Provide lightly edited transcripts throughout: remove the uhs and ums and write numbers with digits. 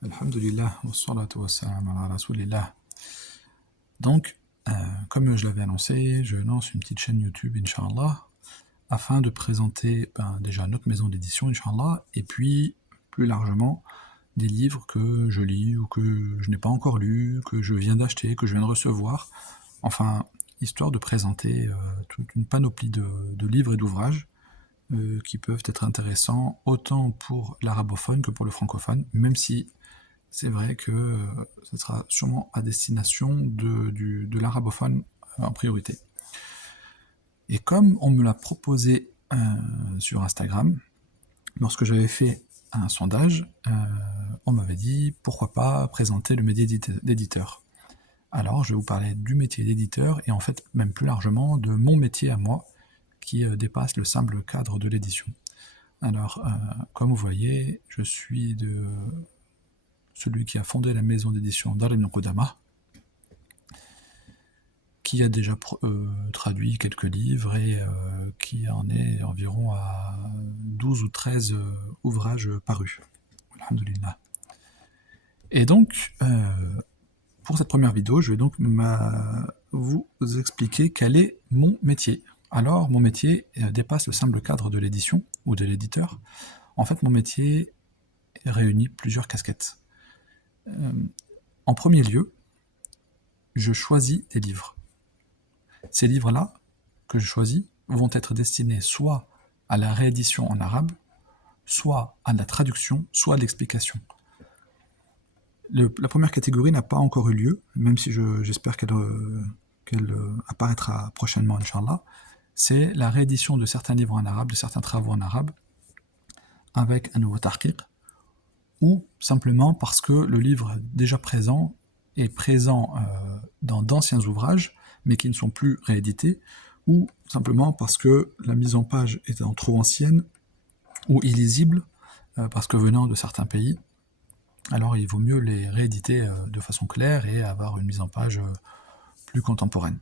Alhamdulillah, wassalatu wassalamu ala rasoulillah. Donc, comme je l'avais annoncé, je lance une petite chaîne YouTube, Inch'Allah, afin de présenter déjà notre maison d'édition, Inch'Allah, et puis, plus largement, des livres que je lis ou que je n'ai pas encore lus, que je viens d'acheter, que je viens de recevoir, enfin, histoire de présenter toute une panoplie de livres et d'ouvrages qui peuvent être intéressants autant pour l'arabophone que pour le francophone, même si c'est vrai que ce sera sûrement à destination de l'arabophone en priorité. Et comme on me l'a proposé sur Instagram, lorsque j'avais fait un sondage, on m'avait dit pourquoi pas présenter le métier d'éditeur. Alors je vais vous parler du métier d'éditeur et en fait même plus largement de mon métier à moi qui dépasse le simple cadre de l'édition. Alors comme vous voyez, je suis celui qui a fondé la maison d'édition Dar ibn Qudama, qui a déjà traduit quelques livres et qui en est environ à 12 ou 13 ouvrages parus. Alhamdulillah. Et donc, pour cette première vidéo, je vais donc vous expliquer quel est mon métier. Alors, mon métier dépasse le simple cadre de l'édition ou de l'éditeur. En fait, mon métier réunit plusieurs casquettes. En premier lieu, je choisis des livres. Ces livres-là, que je choisis, vont être destinés soit à la réédition en arabe, soit à la traduction, soit à l'explication. La première catégorie n'a pas encore eu lieu, même si j'espère qu'elle apparaîtra prochainement, Inch'Allah. C'est la réédition de certains livres en arabe, de certains travaux en arabe, avec un nouveau tarqiq, ou simplement parce que le livre déjà présent est présent dans d'anciens ouvrages, mais qui ne sont plus réédités, ou simplement parce que la mise en page étant trop ancienne, ou illisible, parce que venant de certains pays, alors il vaut mieux les rééditer de façon claire et avoir une mise en page plus contemporaine.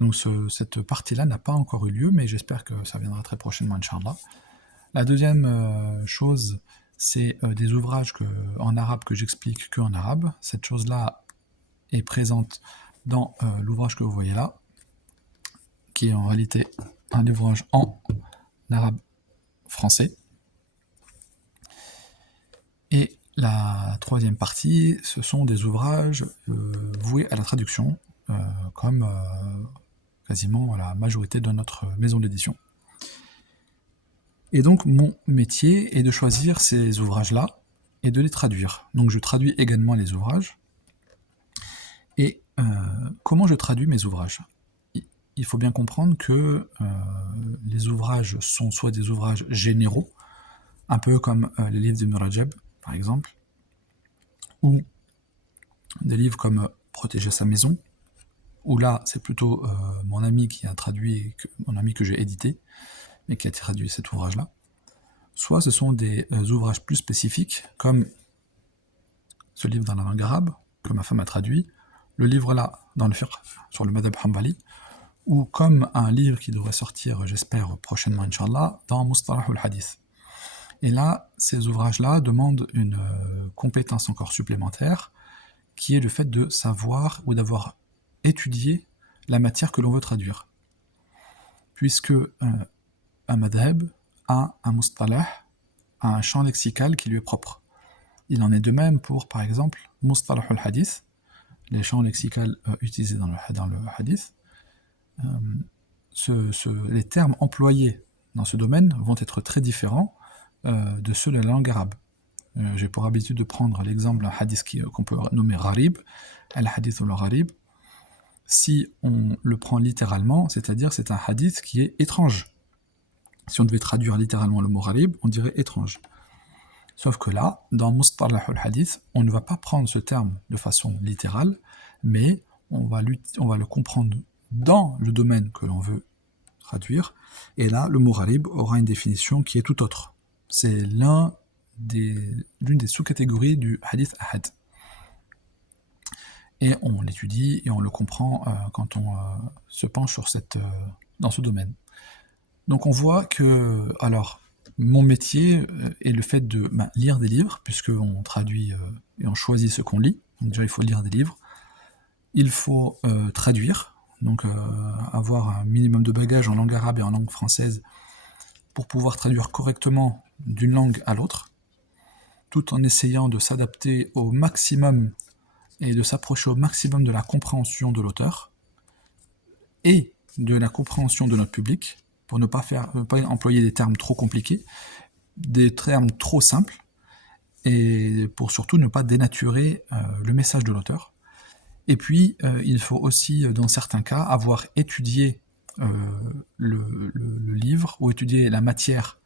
Donc cette partie-là n'a pas encore eu lieu, mais j'espère que ça viendra très prochainement, Inch'Allah. La deuxième chose, c'est des ouvrages en arabe que j'explique qu'en arabe. Cette chose-là est présente dans l'ouvrage que vous voyez là, qui est en réalité un ouvrage en arabe français. Et la troisième partie, ce sont des ouvrages voués à la traduction, comme quasiment la majorité de notre maison d'édition. Et donc mon métier est de choisir ces ouvrages-là et de les traduire. Donc je traduis également les ouvrages. Et comment je traduis mes ouvrages ? Il faut bien comprendre que les ouvrages sont soit des ouvrages généraux, un peu comme les livres d'Ibn Rajab, par exemple, ou des livres comme Protéger sa maison, où là c'est plutôt mon ami qui a traduit, mon ami que j'ai édité, et qui a traduit cet ouvrage-là. Soit ce sont des ouvrages plus spécifiques, comme ce livre dans la langue arabe, que ma femme a traduit, le livre là, dans le fiqh, sur le madhab hanbali, ou comme un livre qui devrait sortir, j'espère, prochainement, Inch'Allah, dans Mustalah al-Hadith. Et là, ces ouvrages-là demandent une compétence encore supplémentaire, qui est le fait de savoir ou d'avoir étudié la matière que l'on veut traduire. Puisque un madhab a un mustalah, a un champ lexical qui lui est propre. Il en est de même pour, par exemple, Mustalah al-Hadith, les champs lexicaux utilisés dans le hadith. Les termes employés dans ce domaine vont être très différents de ceux de la langue arabe. J'ai pour habitude de prendre l'exemple d'un hadith qu'on peut nommer gharib, al-hadith ou le gharib. Si on le prend littéralement, c'est-à-dire c'est un hadith qui est étrange. Si on devait traduire littéralement le mot gharib, on dirait étrange. Sauf que là, dans Mustalah al-Hadith, on ne va pas prendre ce terme de façon littérale, mais on va le comprendre dans le domaine que l'on veut traduire, et là, le mot gharib aura une définition qui est tout autre. C'est l'une des sous-catégories du hadith ahad. Et on l'étudie et on le comprend quand on se penche dans ce domaine. Donc on voit que, alors, mon métier est le fait de lire des livres, puisqu'on traduit et on choisit ce qu'on lit. Donc déjà, il faut lire des livres. Il faut traduire, donc avoir un minimum de bagages en langue arabe et en langue française pour pouvoir traduire correctement d'une langue à l'autre, tout en essayant de s'adapter au maximum et de s'approcher au maximum de la compréhension de l'auteur et de la compréhension de notre public, pour ne pas employer des termes trop compliqués, des termes trop simples, et pour surtout ne pas dénaturer le message de l'auteur. Et puis, il faut aussi, dans certains cas, avoir étudié le livre ou étudier la matière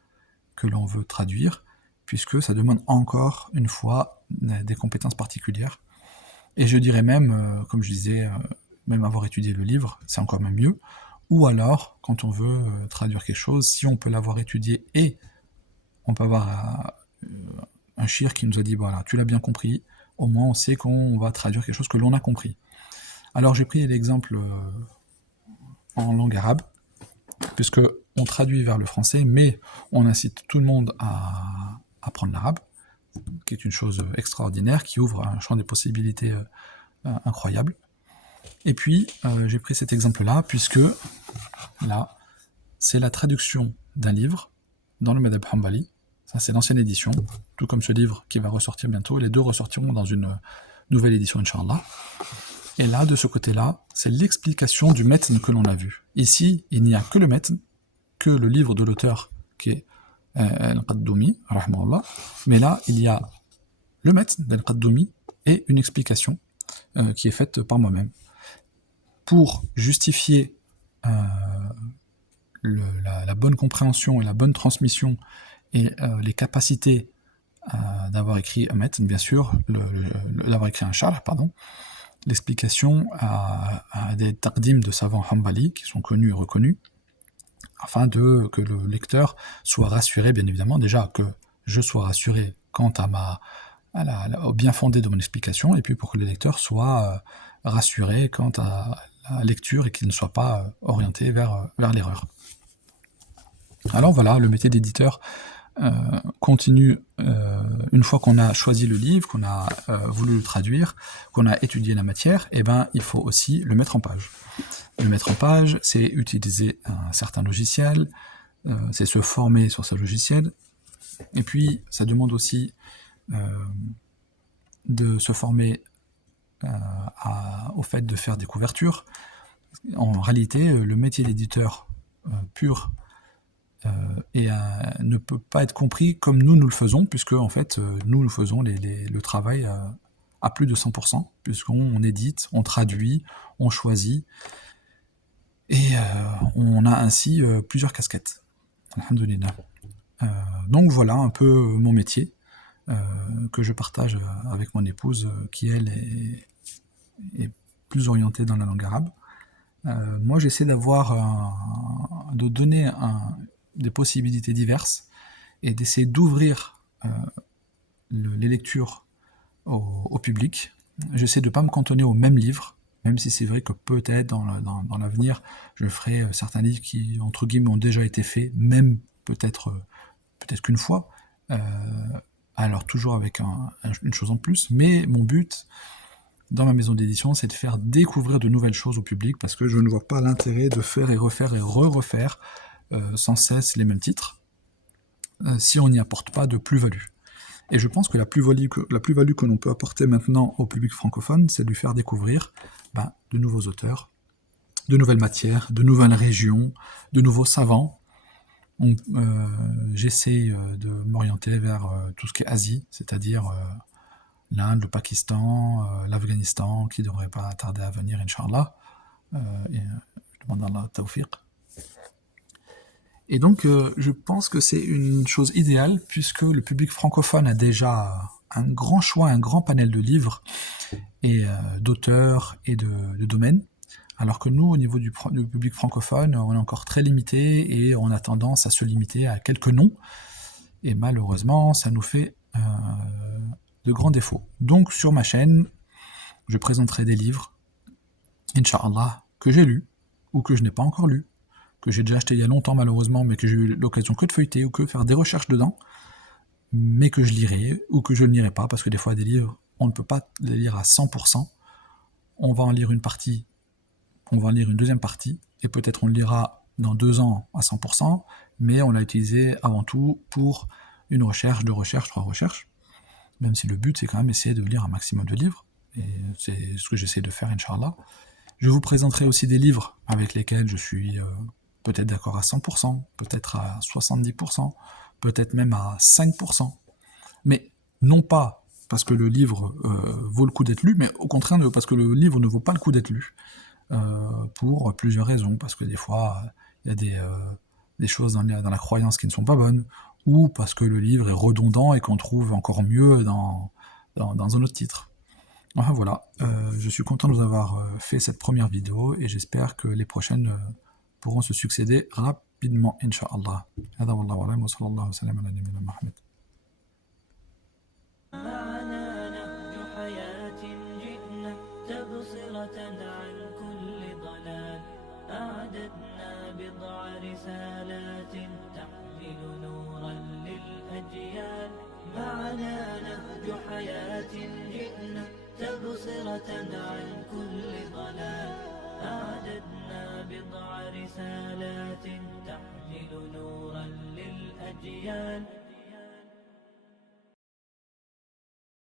que l'on veut traduire, puisque ça demande encore une fois des compétences particulières. Et je dirais même, comme je disais, même avoir étudié le livre, c'est encore même mieux. Ou alors, quand on veut traduire quelque chose, si on peut l'avoir étudié et on peut avoir un shir qui nous a dit, voilà, tu l'as bien compris, au moins on sait qu'on va traduire quelque chose que l'on a compris. Alors j'ai pris l'exemple en langue arabe, puisque on traduit vers le français, mais on incite tout le monde à apprendre l'arabe, qui est une chose extraordinaire, qui ouvre un champ des possibilités incroyable. Et puis, j'ai pris cet exemple-là, puisque là, c'est la traduction d'un livre dans le Madhab Hanbali. Ça, c'est l'ancienne édition, tout comme ce livre qui va ressortir bientôt. Les deux ressortiront dans une nouvelle édition, Inch'Allah. Et là, de ce côté-là, c'est l'explication du metn que l'on a vu. Ici, il n'y a que le metn, que le livre de l'auteur, qui est Al-Qaddoumi, rahmahullah. Mais là, il y a le metn d'Al-Qaddoumi et une explication qui est faite par moi-même. Pour justifier la bonne compréhension et la bonne transmission et les capacités d'avoir écrit un metn, bien sûr, d'avoir écrit un sharh, pardon, l'explication à des taqdim de savants hanbali qui sont connus et reconnus, afin que le lecteur soit rassuré, bien évidemment, déjà que je sois rassuré quant au bien fondé de mon explication, et puis pour que le lecteur soit rassuré quant à la lecture et qu'il ne soit pas orienté vers l'erreur. Alors voilà, le métier d'éditeur continue une fois qu'on a choisi le livre, qu'on a voulu le traduire, qu'on a étudié la matière, et ben il faut aussi le mettre en page. Le mettre en page, c'est utiliser un certain logiciel, c'est se former sur ce logiciel, et puis ça demande aussi de se former au fait de faire des couvertures. En réalité, le métier d'éditeur pur ne peut pas être compris comme nous le faisons, puisque en fait, nous faisons le travail à plus de 100%, puisqu'on édite, on traduit, on choisit, et on a ainsi plusieurs casquettes. Alhamdulillah. Donc voilà un peu mon métier que je partage avec mon épouse, qui elle est plus orientée dans la langue arabe. Moi j'essaie de donner des possibilités diverses et d'essayer d'ouvrir les lectures au public. J'essaie de ne pas me cantonner au même livre, même si c'est vrai que peut-être dans l'avenir, je ferai certains livres qui, entre guillemets, ont déjà été faits, même peut-être qu'une fois, alors toujours avec une chose en plus, mais mon but dans ma maison d'édition, c'est de faire découvrir de nouvelles choses au public, parce que je ne vois pas l'intérêt de faire et refaire et refaire sans cesse les mêmes titres, si on n'y apporte pas de plus-value. Et je pense que la plus-value que l'on peut apporter maintenant au public francophone, c'est de lui faire découvrir de nouveaux auteurs, de nouvelles matières, de nouvelles régions, de nouveaux savants. J'essaie de m'orienter vers tout ce qui est Asie, c'est-à-dire l'Inde, le Pakistan, l'Afghanistan, qui ne devrait pas tarder à venir, Inch'Allah. Je demande à Allah tawfiq. Et donc, je pense que c'est une chose idéale, puisque le public francophone a déjà un grand choix, un grand panel de livres, et d'auteurs et de domaines, alors que nous, au niveau du public francophone, on est encore très limité, et on a tendance à se limiter à quelques noms, et malheureusement, ça nous fait de grands défauts. Donc, sur ma chaîne, je présenterai des livres, Inch'Allah, que j'ai lus, ou que je n'ai pas encore lus, que j'ai déjà acheté il y a longtemps malheureusement, mais que j'ai eu l'occasion que de feuilleter ou que faire des recherches dedans, mais que je lirai ou que je ne lirai pas, parce que des fois des livres, on ne peut pas les lire à 100%. On va en lire une partie, on va en lire une deuxième partie, et peut-être on le lira dans 2 ans à 100%, mais on l'a utilisé avant tout pour une recherche, 2 recherches, 3 recherches, même si le but c'est quand même essayer de lire un maximum de livres, et c'est ce que j'essaie de faire, Inch'Allah. Je vous présenterai aussi des livres avec lesquels je suis peut-être d'accord à 100%, peut-être à 70%, peut-être même à 5%. Mais non pas parce que le livre vaut le coup d'être lu, mais au contraire parce que le livre ne vaut pas le coup d'être lu. Pour plusieurs raisons. Parce que des fois, il y a des choses dans la croyance qui ne sont pas bonnes, ou parce que le livre est redondant et qu'on trouve encore mieux dans un autre titre. Enfin, voilà, je suis content de vous avoir fait cette première vidéo et j'espère que les prochaines pourront se succéder rapidement, Inch'Allah. هذا والله أعلم وصلى الله وسلم على نبينا محمد. معنا نهج حياة جئنا تبصرة عن كل ضلال أعددنا بضع رسالات تحمل نورا للأجيال معنا نهج حياة جئنا تبصرة عن كل ضلال أعددنا بضع رسالات تحمل نورا للأجيال